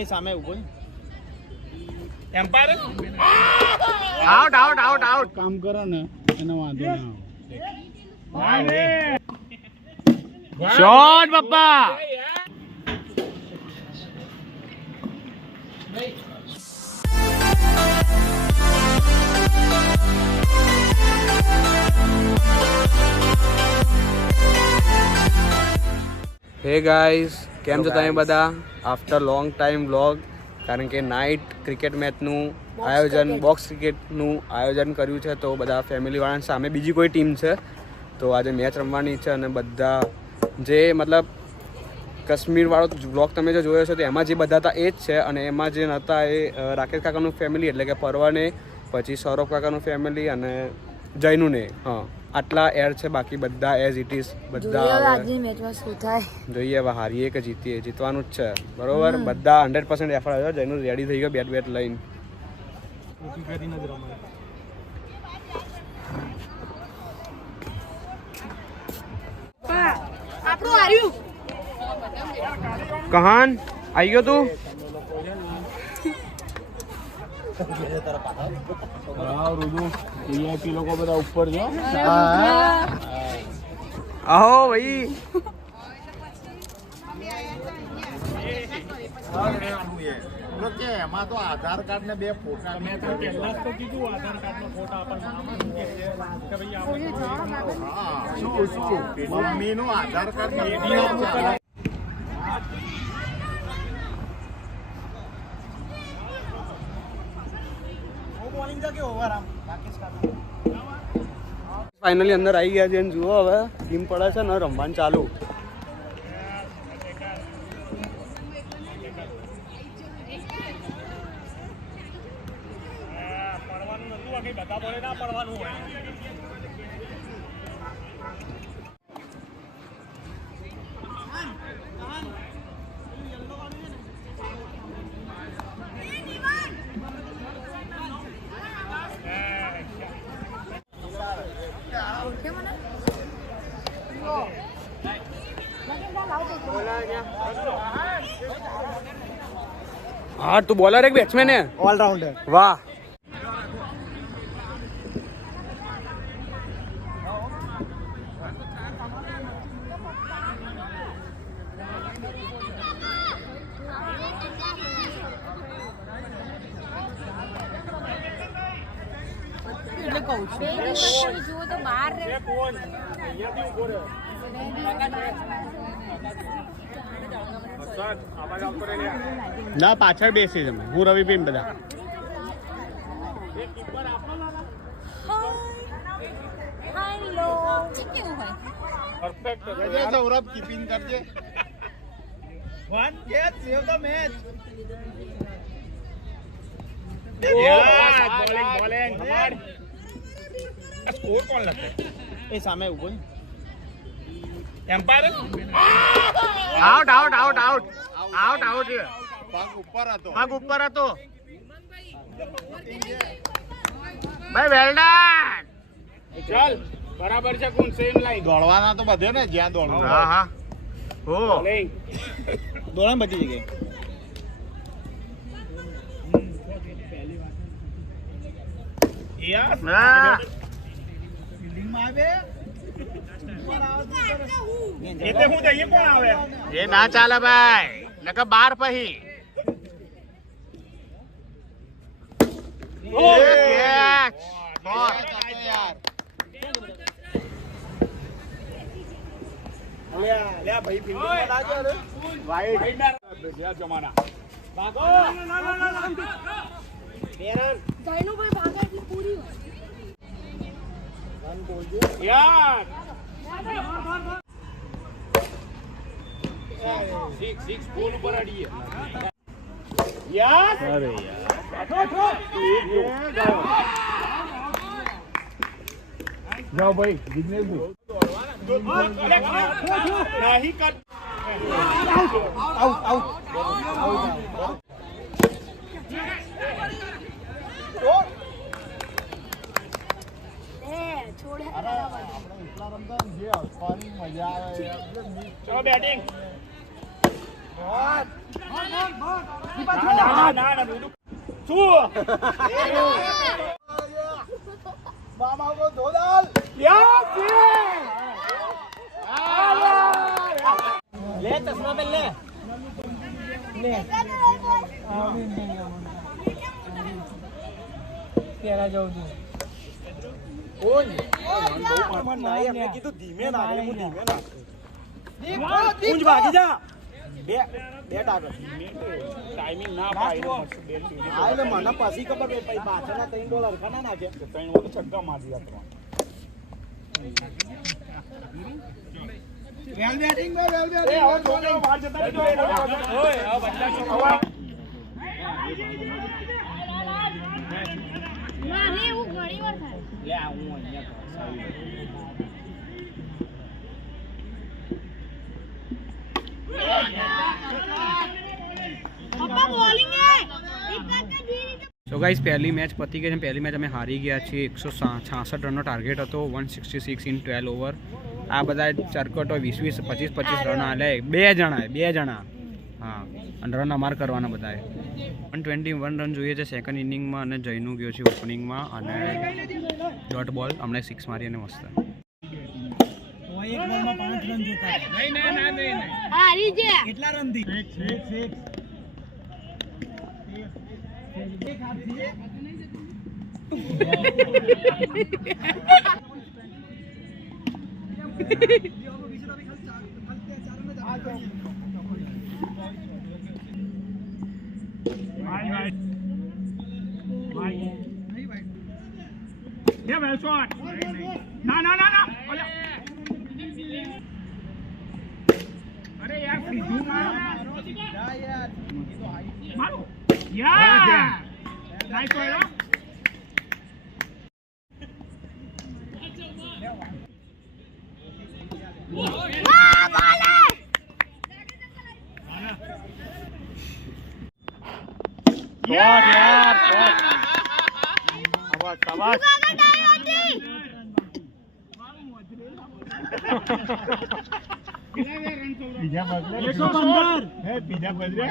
એ સામે ઉભો umpire out out out out કામ કરો ને એનો વાંધો ના આવે શોટ પપ્પા હે ગાઈઝ, કેમ છો તમે બધા? આફ્ટર લોંગ ટાઈમ વ્લોગ, કારણ કે નાઇટ ક્રિકેટ મેચનું આયોજન, બોક્સ ક્રિકેટનું આયોજન કર્યું છે. તો બધા ફેમિલીવાળાની સામે બીજી કોઈ ટીમ છે, તો આજે મેચ રમવાની છે. અને બધા જે મતલબ કાશ્મીરવાળો વ્લોગ તમે જો જોયો છો, તો એમાં જે બધા હતા એ જ છે. અને એમાં જે નહોતા એ રાકેશ કાકાનું ફેમિલી, એટલે કે પરવાને, પછી સૌરભ કાકાનું ફેમિલી અને જૈનું ને. હા, આટલા એર છે. બાકી બધા એઝ ઇટ ઇઝ. બધા જોઈએ હવે હારીએ કે જીતીએ, જીતવાનું જ છે. બરોબર, બધા 100% એફર્ટ આવ્યો. જૈનું રેડી થઈ ગયો બેટ લઈને. કહાન આવી ગયો તું? લોકો બધા ઉપર છે. આહો ભાઈ, એમાં તો આધાર કાર્ડ ને 2 ફોટા. મેં તો પહેલા તો કીધું આધાર કાર્ડ નો ફોટા આપણને મમ્મી નું આધાર કાર્ડ ફાઇનલી અંદર આવી ગયા છે. અને જુઓ હવે ટીમ પડે છે ને રમવાનું ચાલુ. બધા બોલે ના પડવાનું હોય. હા, તું બોલર એક બેટ્સમેન હે, ઓલરાઉન્ડર. વાહ. ના, પાછળ બેસી તમે, હું રવિ પીન બધા. સૌરભ કીપિંગ કરજે. One catch, save the match. Bowling score કોણ લખે? એ સામે ઉભો umpire out out out out out out. પગ ઉપર હતો, પગ ઉપર હતો ભાઈ. Well done. ચાલ, બરાબર છે. કોણ સેમ લાઈન દોડવાના તો બધે ને, જ્યાં દોડવું. હા હા, હો દોડા બધી જગ્યાએ. યસ, ના ફિલ્ડિંગમાં આવે. એટલે હું જઈએ કોણ આવે? એ ના ચાલે ભાઈ, નકર 12 પછી. કેચ. લે ભાઈ, ફિલ્ડિંગ લાગે રે. વાઈડ જમાના ભાગો. જૈનુભાઈ ભાગે એટલી પૂરી હોય. યાર સિક્સ બોલ ઉપર અડીએ. યાર અરે જાઓ ભાઈ, જિગ્નેશ નહીં કર. Out out. ચલો બેટિંગ. ના શું મામા કો ધોલાલ યાર લે ચશ્મા પહેર લે પેલા જાઉં છું કોણ મને નહીં એમને કીધું ધીમે નાખે હું ધીમે નાખું કુંજ ભાગી જા બે ટાગર ટાઈમિંગ ના પાડ્યો હા એટલે મને પછી ખબર પડી પછી પાછળના $3 ખાના નાખે 3 વાળો છગ્ગા મારી આપવા વેલ બેટિંગ મે વેલ એ બેટિંગ હવે જોજો વાર જતા રહેજો ઓય આ બધા છોકરા ના રે એવું ઘણી વાર થાય લે હું અહીંયા પપ્પા બોલિંગ હે એક કાકા જીરી સો ગાઈસ પહેલી મેચ પતી ગઈ છે. પહેલી મેચ અમે હારી ગયા છીએ. 166 રનનો ટાર્ગેટ હતો, 166 ઇન 12 ઓવર. આ બધા ચરકટો 20-20, 25-25 રન આલે. બે જણા હા, અને રન અમાર કરવાના બધાએ. 121 રન જોઈએ છે સેકન્ડ ઇનિંગમાં, અને જયનું ગયો છે ઓપનિંગમાં, અને ડોટ બોલ અમને 6 મારી અને મસ્ત. એક બોલમાં 5 રન જોતા નહીં હારી ગયા કેટલા રન થી ये वेल शॉट ना अरे यार सीधू मारो यार नाइस बॉल વાહ બોલે यार કાકા ડાઈ હતી બીજા બદલે 115 હે બીજા બદલે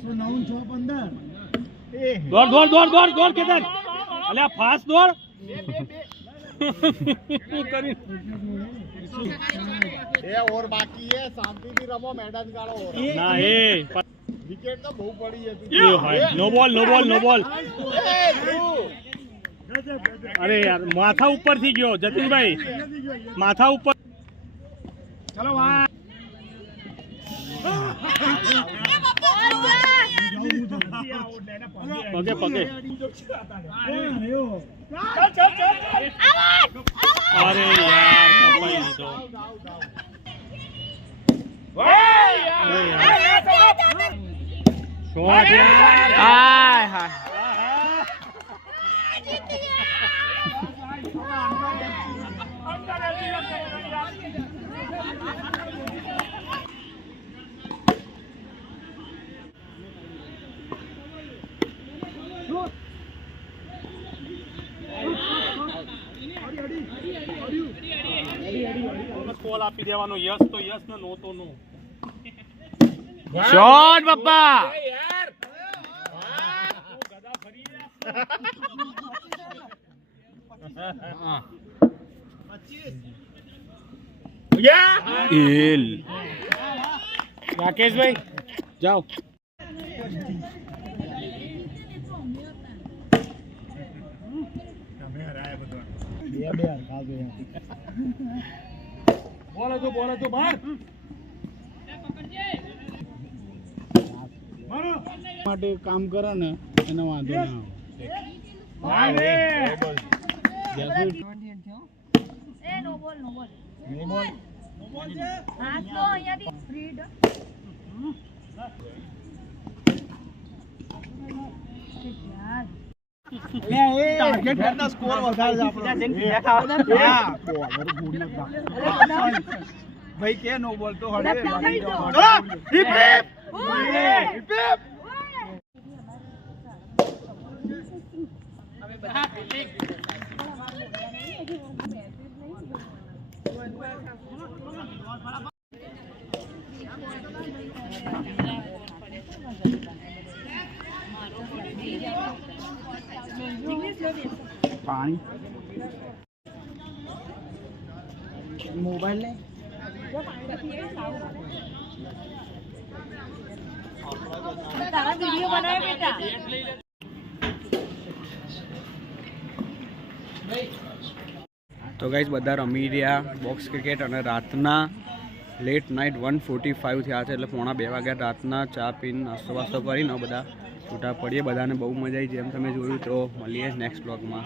109 615 દોડ કેતન અલ્યા ફાસ્ટ દોડ એ ઓર બાકી હે શાંતિથી રમો મેદાન ગાળો ના એ વિકેટ તો બહુ પડી હતી નો બોલ અરે યાર માથા ઉપર થી ગયો જતીનભાઈ માથા ઉપર ચલો વાહ પગે અરે યાર કપાઈ દીધો શોટ યાર હાય હાય કોલ આપી દેવાનો યસ તો યસ ને નો તો નો શોટ પપ્પા એલ રાકેશભાઈ જાઓ બોલો તો બાર માટે કામ કરે ને એનો વાંધો ના આવે એ નો બોલ આ તો અહીંયાથી ફ્રીડ ટાર્ગેટ કરતા સ્કોર વધારે છે આપણો ભાઈ કે નો બોલ તો હડે પાણી મોબાઈલ ને તારા વિડીયો બનાવે બેટા તો ગાઈઝ બધા રમી રહ્યા બોક્સ ક્રિકેટ અને રાતના લેટ નાઇટ 1:45 થયા છે એટલે 1:45 વાગ્યા રાતના ચા પીને નાસ્તો વાસ્તો કરીને બધા છૂટા પડીએ. બધાને બહુ મજા આવી જેમ તમે જોયું તો મળીએ નેક્સ્ટ બ્લોગમાં.